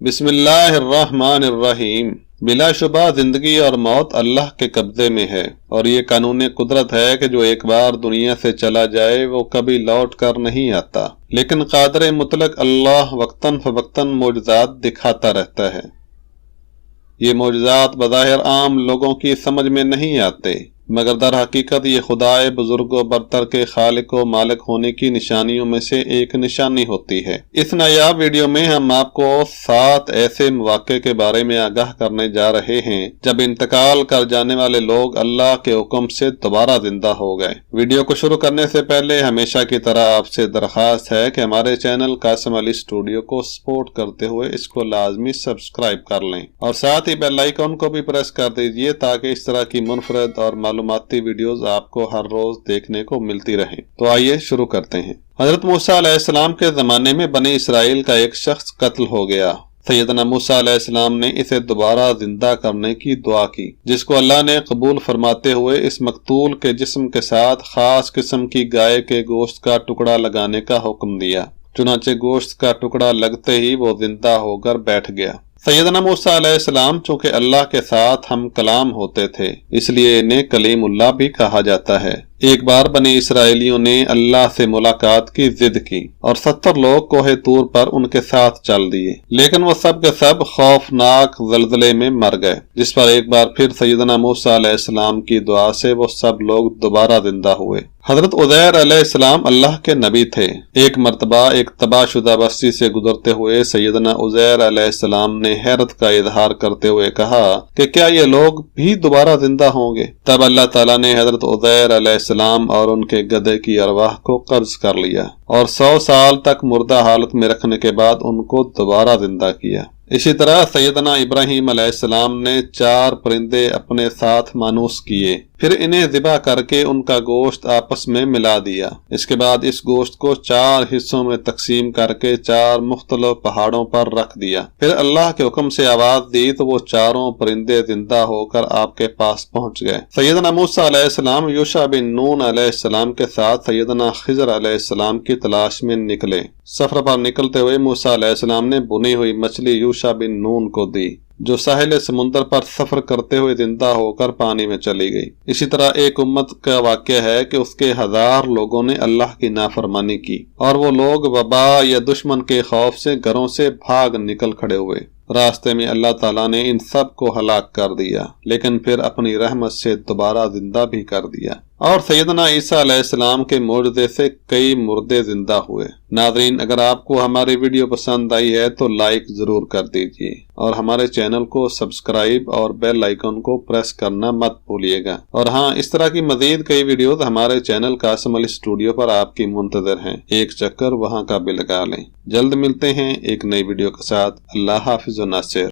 بسم اللہ الرحمن الرحیم۔ بلا شبہ زندگی اور موت اللہ کے قبضے میں ہے، اور یہ قانون قدرت ہے کہ جو ایک بار دنیا سے چلا جائے وہ کبھی لوٹ کر نہیں آتا، لیکن قادر مطلق اللہ وقتاً فوقتاً معجزات دکھاتا رہتا ہے۔ یہ معجزات بظاہر عام لوگوں کی سمجھ میں نہیں آتے، مگر در حقیقت یہ خدائے بزرگ و برتر کے خالق و مالک ہونے کی نشانیوں میں سے ایک نشانی ہوتی ہے۔ اس نایاب ویڈیو میں ہم آپ کو 7 ایسے مواقع کے بارے میں آگاہ کرنے جا رہے ہیں جب انتقال کر جانے والے لوگ اللہ کے حکم سے دوبارہ زندہ ہو گئے۔ ویڈیو کو شروع کرنے سے پہلے ہمیشہ کی طرح آپ سے درخواست ہے کہ ہمارے چینل قاسم علی اسٹوڈیو کو سپورٹ کرتے ہوئے اس کو لازمی سبسکرائب کر لیں، اور ساتھ ہی بیل آئیکن کو بھی پریس کر دیجئے تاکہ اس طرح کی منفرد اور معلوماتی ویڈیوز آپ کو ہر روز دیکھنے کو ملتی رہیں۔ تو آئیے شروع کرتے ہیں۔ حضرت موسیٰ علیہ السلام کے زمانے میں بنی اسرائیل کا ایک شخص قتل ہو گیا۔ سیدنا موسیٰ علیہ السلام نے اسے دوبارہ زندہ کرنے کی دعا کی، جس کو اللہ نے قبول فرماتے ہوئے اس مقتول کے جسم کے ساتھ خاص قسم کی گائے کے گوشت کا ٹکڑا لگانے کا حکم دیا۔ چنانچہ گوشت کا ٹکڑا لگتے ہی وہ زندہ ہو کر بیٹھ گیا۔ سیدنا موسیٰ علیہ السلام چونکہ اللہ کے ساتھ ہم کلام ہوتے تھے، اس لیے انہیں کلیم اللہ بھی کہا جاتا ہے۔ ایک بار بنی اسرائیلیوں نے اللہ سے ملاقات کی ضد کی اور 70 لوگ کوہ طور پر ان کے ساتھ چل دیے، لیکن وہ سب کے سب خوفناک زلزلے میں مر گئے، جس پر ایک بار پھر سیدنا موسیٰ علیہ السلام کی دعا سے وہ سب لوگ دوبارہ زندہ ہوئے۔ حضرت عزیر علیہ السلام اللہ کے نبی تھے۔ ایک مرتبہ ایک تباہ شدہ بستی سے گزرتے ہوئے سیدنا عزیر علیہ السلام نے حیرت کا اظہار کرتے ہوئے کہا کہ کیا یہ لوگ بھی دوبارہ زندہ ہوں گے؟ تب اللہ تعالیٰ نے حضرت عزیر علیہ السلام اور ان کے گدھے کی ارواح کو قبض کر لیا اور 100 سال تک مردہ حالت میں رکھنے کے بعد ان کو دوبارہ زندہ کیا۔ اسی طرح سیدنا ابراہیم علیہ السلام نے 4 پرندے اپنے ساتھ مانوس کیے، پھر انہیں ذبح کر کے ان کا گوشت آپس میں ملا دیا۔ اس کے بعد اس گوشت کو 4 حصوں میں تقسیم کر کے 4 مختلف پہاڑوں پر رکھ دیا۔ پھر اللہ کے حکم سے آواز دی تو وہ 4 پرندے زندہ ہو کر آپ کے پاس پہنچ گئے۔ سیدنا موسیٰ علیہ السلام یوشع بن نون علیہ السلام کے ساتھ سیدنا خضر علیہ السلام کی تلاش میں نکلے۔ سفر پر نکلتے ہوئے موسیٰ علیہ السلام نے بنی ہوئی مچھلی یوشع بن نون کو دی، جو ساحل سمندر پر سفر کرتے ہوئے زندہ ہو کر پانی میں چلی گئی۔ اسی طرح ایک امت کا واقعہ ہے کہ اس کے 1000 لوگوں نے اللہ کی نافرمانی کی، اور وہ لوگ وبا یا دشمن کے خوف سے گھروں سے بھاگ نکل کھڑے ہوئے۔ راستے میں اللہ تعالیٰ نے ان سب کو ہلاک کر دیا، لیکن پھر اپنی رحمت سے دوبارہ زندہ بھی کر دیا۔ اور سیدنا عیسیٰ علیہ السلام کے معجزے سے کئی مردے زندہ ہوئے۔ ناظرین، اگر آپ کو ہماری ویڈیو پسند آئی ہے تو لائک ضرور کر دیجیے، اور ہمارے چینل کو سبسکرائب اور بیل آئیکن کو پریس کرنا مت بھولیے گا۔ اور ہاں، اس طرح کی مزید کئی ویڈیوز ہمارے چینل قاسم علی اسٹوڈیو پر آپ کی منتظر ہیں، ایک چکر وہاں کا بھی لگا لیں۔ جلد ملتے ہیں ایک نئی ویڈیو کے ساتھ۔ اللہ حافظ و ناصر۔